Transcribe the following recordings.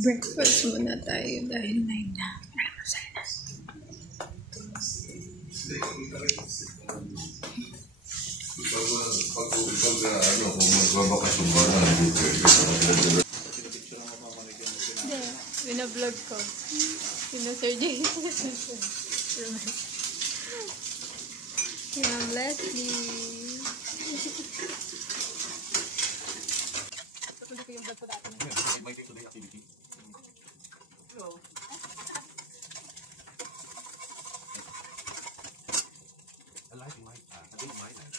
Breakfast muna tayo dahil 9 na. Hindi, binablog ko. Sino Sir Jason? Yung Leslie. Tuloy ko yung vlog ko dati. My day today activity. Hello. I like my I think my life.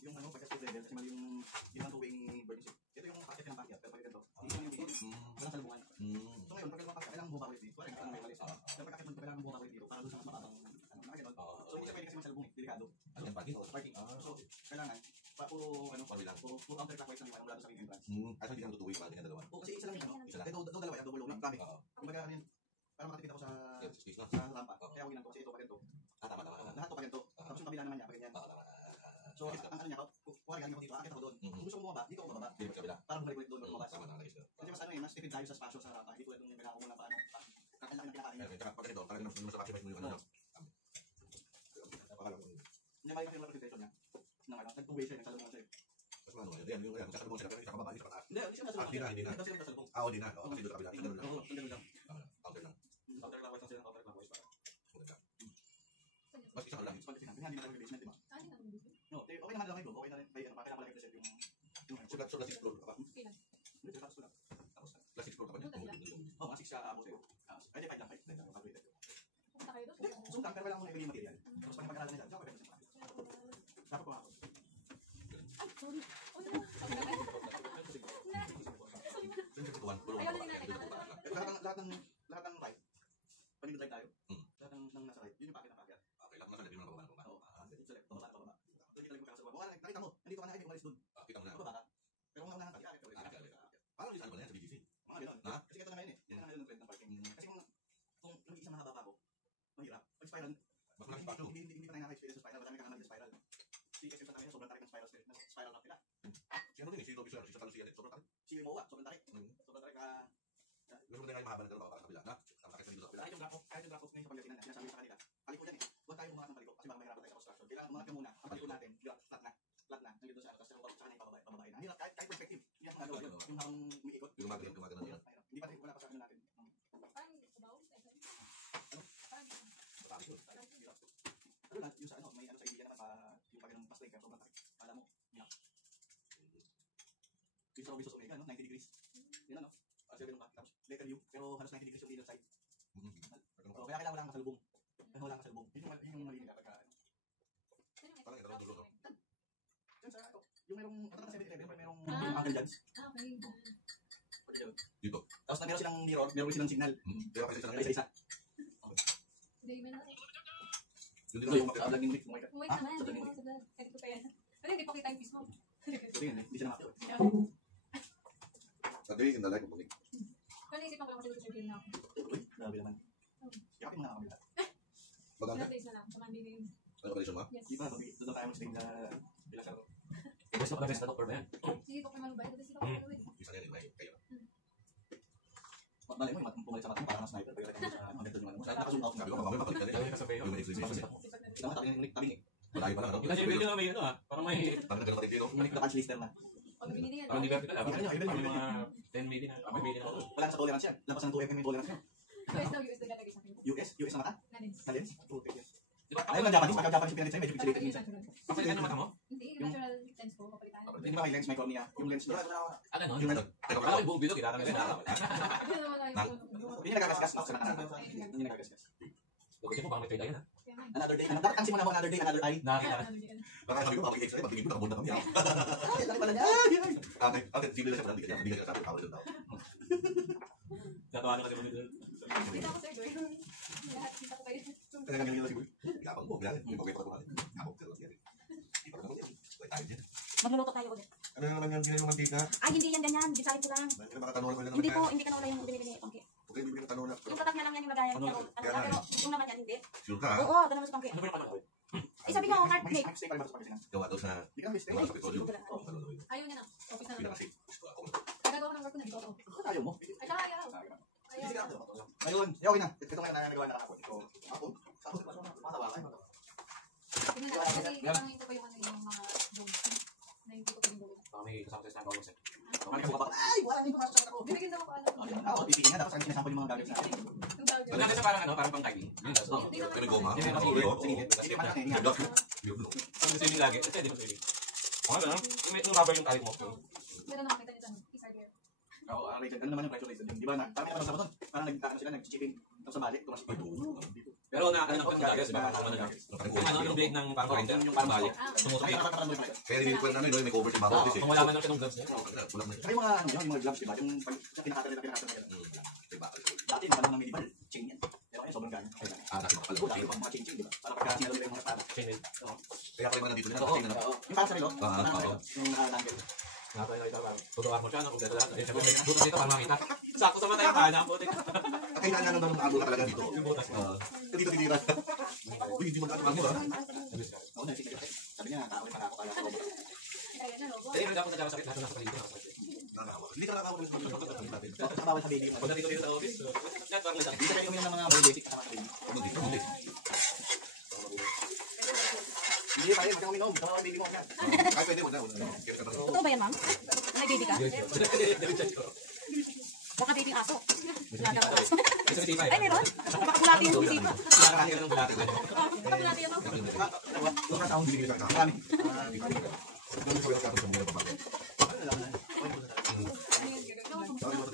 Yung ano, pagka-speed level, kasi mali yung two-way burn shape. Ito yung packet ng packet, pero pag ganito, hindi yung walang salubungan. So ngayon, pag ganito, kailangan buka ulit dito. Wala yung may mali. Pero pagka mo, kailangan buka ulit dito para doon sa mas matabang nakaganon. So hindi siya pwede kasi masalubong eh, delikado. Ano yung parking? Parking. So kailangan, puro counterclockwise lang yung mula doon sa main entrance. Kasi hindi ka two-way, parang ganyan dalawa. Oo, kasi isa lang yung ano, dalawa yan, double load lang, traffic. Kumbaga ano yun, para makatipid ako sa rampa. Kaya ako ginagawa kasi ito pa ganito. Tama. Lahat to pa ganito. Tapos yung kabila naman niya, pa ganyan. So, ang ano niya, kuwari galing ako dito, akit ako doon. Kung gusto ko bumaba, dito ako bababa. Hindi magkabila. Para bumalik doon, bumaba. Tama na, nagis ka. Kasi mas ano mas tipid tayo sa spasyo sa rampa. Hindi tulad nung kailangan ko muna paano. Ang laki ng pinakain niya. Kaya pag ganito, talagang naman sa maximize mo yung ano. Napakala mo. Hindi ba yung reputation niya? Nag-two-way siya, nagsalubong siya. Mas ano, yan yung kasalubong sila, pero isa kababa, isa pataas. Hindi siya nasalubong. Hindi na. Ito sila nasalubong. Hindi na. Kasi doon sa kabila. Oo, sundalo lang. Outer lang. Counterclockwise lang sila, counterclockwise para. Mas isa lang. Hindi na lang yung basement, di ba? No, okay naman lang ito. Okay na rin. Kaya kailangan pala i-present yung So last explore ka pa? Hindi, tapos ko lang. Tapos na. Last explore ka pa niya? Oo, mga 6 siya abot eh. Pwede 5 lang, 5. Calculated ko. Zoom lang, pero kailangan mo na material. Tapos pag napag-aralan nila, dapat pwede siya. Dapat ko ako. Lahat ng right. Pag nag-drive tayo, lahat ng nasa right, yun yung packet ng packet. Okay, lahat nasa left yung mga bababa. Oo, sa left, bababa. So, hindi talaga magkakasal. Wala, nakita mo, nandito ka na, hindi umalis doon. Kita mo na. Bababa ka. Pero kung naunahan ka, parang isa ano ba na yan sa BGC? Mga gano'n. Kasi ito na ngayon eh. Yan na ngayon ng trend ng parking. Kasi kung nag-iisa mahaba pa ako, mahirap. Pag spiral, mas malaking spasyo. Hindi pa tayo naka-experience sa spiral. Madami ka naman sa spiral. Kasi sa tayo, sobrang tarik ng spiral straight. Spiral lang sila. Si ano din eh, si Robby Sir, si Tatalo si Yanet, sobrang tarik. Si Moa, sobrang tarik. Sobrang tarik ka. Gusto mo din kayo mahaba na dalawa para sa kabila, na? Nakakita dito sa kabila. Kahit yung drop-off ngayon sa Pangasinan, sinasabi ko sa kanila, paliko yan eh. Huwag tayo umangat ng paliko kasi baka mahirapan tayo sa construction. Kailangan umangat ka muna. Ang paliko natin, flat na. Nandiyo doon sa ano, tapos saka na ipababain. Ang hirap, kahit perspective. Hindi ako nagawa yun. Yung habang umiikot. Yung gumagano yun. Hindi pa tayo wala pa sa ano natin. Ano lang, yung sa ano, may ano sa ibigan naman pa, yung pag mas lake, sobrang tarik. Kala mo, yeah. Yung sa Obisos Omega, no? 90 degrees. Yun ano, kasi ganun ka. Tapos, later view, pero halos 90 degrees yung middle side. So, kaya kailangan wala kang kasalubong. Kaya wala kang kasalubong. Yun yung mali nila pagka. Parang ito lang dulo, no? Yan sa, yung merong, ito na 7-11, merong Uncle John's. Dito. Tapos na meron silang mirror, meron silang signal. Kaya kasi isa lang Isa-isa. Yun So, yung vlog ni Murik, Wait naman, edit ko pa yan. Pero hindi pa kita yung piece mo. So, yun, hindi siya nakakita. Sabi, indalay ko munik. Kung naisip ko lang kasi sabihin na ako. Uy, grabe naman. Yakapin mo na kabila. Maganda? Days na lang, sa Monday na yun. Ano ka mo? Yes. Di ba, doon tayo mag-stream na bilang sa Best na doktor na yan. Si Dr. Malubay, kasi si Dr. Malubay. Isa niya rin, may kayo. Malay mo, yung pumalit sa matang parang sniper. Pero ang ganda yung ano. Saan naka-zoom out nga. Sabi ko, mamaya mapalik ka rin. Dami ka sa payo. Yung exhibition. Ikaw nga, tabing eh. Malayo pa lang, ano? Yung kasi video na may ano parang may... Parang nagkakatik yun, no? Yung punch lister na. O, bibili yan. Parang di ba kita lang. Ayun, ayun, Parang ayun. mga 10 million na. May million ako. Wala na sa tolerance yan. Lapas ng 2 mm yung tolerance niya. US daw lalagay sa akin. US na mata? Na lens. Na lens? Putik yan. Di ba? Ayun ang Japanese. Pagka Japanese pinanit sa'yo, medyo pixelated minsan. Kapag ano mata mo? Hindi, yung natural lens ko, papalitan. Hindi ba may lens, may cornea? Yung lens niya. Ano no? Yung ano? Pero Akala ko buong video kita lang na. Hindi naman tayo. Hindi niya nagagasgas ako sa nakaraan. Hindi niya nagagasgas. Kasi mo baka may trade ayun ah. Another day. Dapat ang simula mo another day, another eye. Nakakita. Baka sabi ko, papag extra, pagtingin ko, nakabunda kami. Ay, laki pala niya. Okay, civil na siya, parang hindi ka niya. Hindi ka niya sabi, power daw. Natawa na kasi mo dito. Dito ako, sir, Joy. Lahat kita ko kayo. Kaya nga ganyan siguro. Gapang mo, yan. Yung pagkita ko natin. Gapang pero yan. Di pa naman yan. Wala tayo dyan. Magluluto tayo ulit. Ano naman yan, ginayong mantika? Ay, hindi yan ganyan. Gisahin ko lang. Ano baka tanong ko lang Hindi naman po, yan. hindi ka nawala yung binibili ni Pangki. Huwag kayo bibigyan ng tanong na. Yung tatak niya lang yan yung lagayan. Ano? Pero, Kaya nga pero yung naman yan, hindi. Sure ka, ha? Oo, ganun sa Pangki. Ano ba yung ano? Eh, sabi ko, heart May cake. stay pa rin ba sa pagkasinan? Gawa daw sa... Hindi ka na mistake. Gawa sa petrolyo. Oo. Ayaw niya na. Office na lang. Pinakasi. Gusto ako. Nagagawa ko ng work ko na dito. Ba't ayaw mo? Ay, saka ayaw. Ayaw. Ngayon, okay na. Ito ngayon na nagawa na ako. Ito, ako. Tapos, matawa kayo. Tingnan natin kasi parang ito pa yung ano yung mga dogs. Na hindi ko pa yung dogs. Baka may kasama sa stand up set. Ano ka ba? Ay, wala hindi ko masasama ako. Binigyan daw ako alam. Ako, titingin na. Tapos ang sinasample yung mga gadgets natin. Yung dog. Wala kasi parang ano, parang pang timing. Yun daw. Hindi naman. Kaya goma. Hindi naman Oo, sige. oo. Sige, sige, malaki. Yun. Ang swimming lagi. Kasi di mo swimming. O ano? Yung rubber yung tarik mo. Meron ako kita nito. Isa here. Oo, Rachel, ano naman yung pressure Rachel? Di ba, parang naman sa baton. Parang nagkakano sila, nag-chipping. Tapos sa balik, tumas Ay, oo. Pero nakakano ko ng dagas, di ba? Parang ano lang. Yung ano, yung blade ng parang ranger. Yung parang balik. Ah. Tumutok Ay, yun. nakakataran mo yung Kaya hindi ko namin, no? May cover si Mama Office, eh. Kung wala man lang siya ng gloves niya. Oo, wala mo. Saka yung mga, ano, yung mga gloves, di ba? Yung pinakatarin na pinakatarin na yun. Diba? Dati, yung panahon ng medieval, chain yan. Pero ngayon, sobrang gano'n. Nakita ko pala. Wala, yung mga chain-chain, di ba? Para pagka sinalo nila yung mga espada. Chain din. Kaya pala yung mga nandito nila, Oo. nakating na. Oo. Yung parang sa relo, Oo. yung langgit. Nga pa yung nakita parang. Tutuwar mo siya, no? Kompleto lahat. Eh, syempre, butas dito para makita. Sakto sa mata yung kanan. Putik. Kailangan na naman mag-abo ka talaga dito. Yung butas mo. Dito tinira. Uy, hindi mo nakakabang mo, ha? Oo, naisip ko. Sabi niya, tao rin pala ako kaya ako. Kaya na, logo. Eh, hindi ako nagkakasakit. Lahat na nasa paligid ko nakasakit. Nakakawa. Hindi ka nakakawa sa mga natin. Sa bawal sa baby. Pag nandito dito sa office, lahat parang lang. Hindi ka kayo uminom ng mga very basic kasama sa baby. Dito, hindi. Hindi pa rin, magkang uminom. Kasama ang baby mo yan. Ay, pwede, wala. Kaya ka talaga. Totoo ba yan, ma'am? May baby ka? Baka baby aso. Ay, meron? Baka bulati yung baby ko. Baka bulati yan, ma'am. Wala taong binigay sa kanya. Marami. Ganun ko yung kapatid ng mga babae. Sabi mo,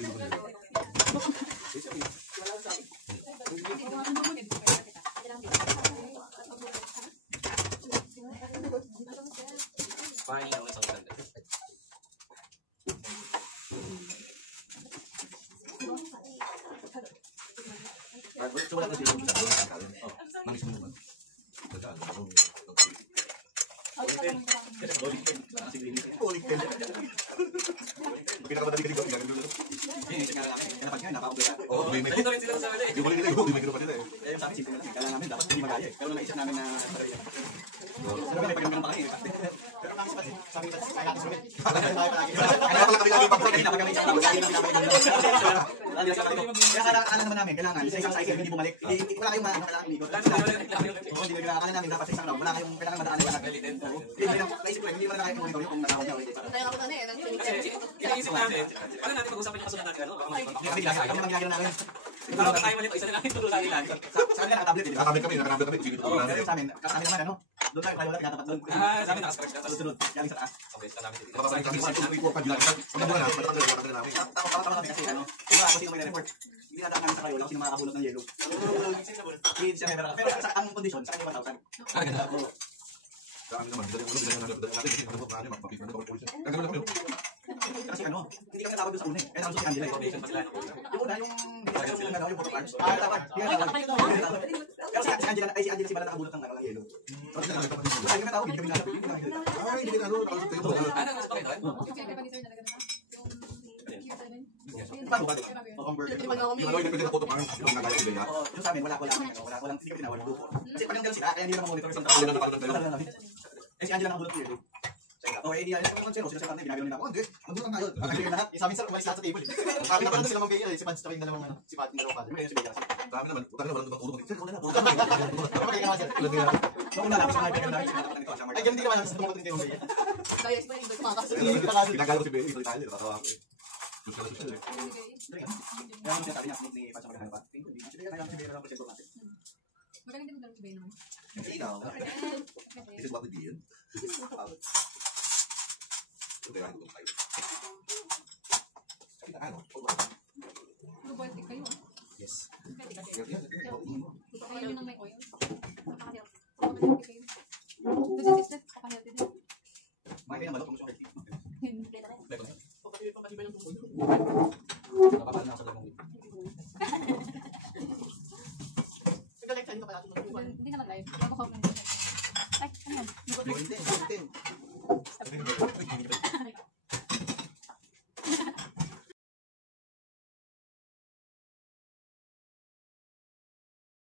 tayo mo. Fine, ako isang ganda. So, wala na dito. Nangis mo naman. Tandaan, ano, Holy hell. pinakamadali ka dito, gagawin mo. Inisip nga lang namin. Kaya napag nga, napakamplikado. Oo, may Ganito rin sila sa akin eh. Yung huli nila, yung may kinupa nila eh. Eh, yung sa akin, simple lang. Kaya namin, dapat hindi magaya. Pero naisip namin na sarili. Pero may pagkakas pa kayo. Pero namin sabi sa kaya natin sulit. Kaya pala kami lagi pang Kaya kami kaya kailangan naman namin, kailangan sa isang cycle hindi bumalik. Hindi wala kayong ano kailangan ikot. Oo, hindi kailangan namin dapat sa isang round. Wala kayong kailangan madaan na hindi lang naisip ko hindi mo na kaya monitor yung kung natawag niya o hindi. Kaya ako na eh. Kasi iniisip namin, paano natin pag-usapan yung kasunod natin, ano? Baka Hindi kami ginagawa namin. Parang tayo man ito, isa na lang yung tulungan nila. Sa kanila naka-tablet eh. Nakakamit kami, nakakamit kami. Sige, Oo, tuloy pero namin. sa amin, kami naman ano. Doon tayo wala tinatapat doon. Sa amin nakascratch na. Sunod, yan sa taas. Okay, sa namin dito. Napapasali kami sa isang ikuha pag ginagawa. Pag nabuhan na, matatagal namin. Tama kami kasi ano. Diba ako sino may report. Hindi natin namin sa kayo, ako sino makakabulot ng yellow. Hindi siya may pero ang kondisyon sa kanya 1,000. Oo. Sa amin naman, dali ulo, dali natin, nabot na namin, magpapit na namin, police. Gagawin na kami. Kasi ano, hindi kami natawag doon sa una eh. Kaya naman si Angela eh. Information pa sila. Yung una, yung yung photo cards. Tawag. Pero si Angela, si Bala nakabulot ng ng yellow. Bakit na namin kapatid mo? Ay, kami natawag, hindi kami natawag. Hindi kami natawag. Ay, hindi ka na, nakausap kayo. Ano, nasa pakita? Yung kaya pa ni sir talaga na. Yung Bago ba? O converter. Yung ano, yung nagpili na photo, parang yung nagaya sila. Oo, yung sa amin, wala hindi kami tinawag. Kasi pag nanggal sila, kaya hindi naman monitor sa Ako na nakalimutan tayo. Eh si Angela nakabulot ng yellow. Oh, eh, yan. Sino sila partner, ginagawa nila ako. Hindi, magbuto ang kayo. Kakagaling lahat. Sa amin, sir, umalis lahat sa table. Kami na pala sila Ma'am Bea, si Pans, tsaka yung dalawang, si Pat, yung dalawang partner. May si Bea. Dami naman. Puta na walang tutulong dito. Sir, kung na. Ano ba kaya sir? Noong una lang, sa mga kaibigan namin. Ay, ganun din naman, sa tumutok ni Ma'am Bea. Kaya explain ko mga kasi. Ginagalo ko si Bea. Ito tayo. Natatawa ako eh. Gusto na social eh. Kaya ano sinasabi niya, ni Pans, maghanap pa. Tingko, di. Si Bea, kaya si Bea lang presento natin. Magaling din mo si Bea naman. Ikaw. This is what we did. Ito yung tutulong tayo. Kita ano? Robotic kayo. Yes. Kaya yun ang may oil. Napaka-healthy. Napaka-healthy kayo. Kasi test napaka-healthy din. Mga kaya malok, kung gusto ko. Hindi na rin. Napapala na ako sa dalawang. Hindi naman live. Bago ka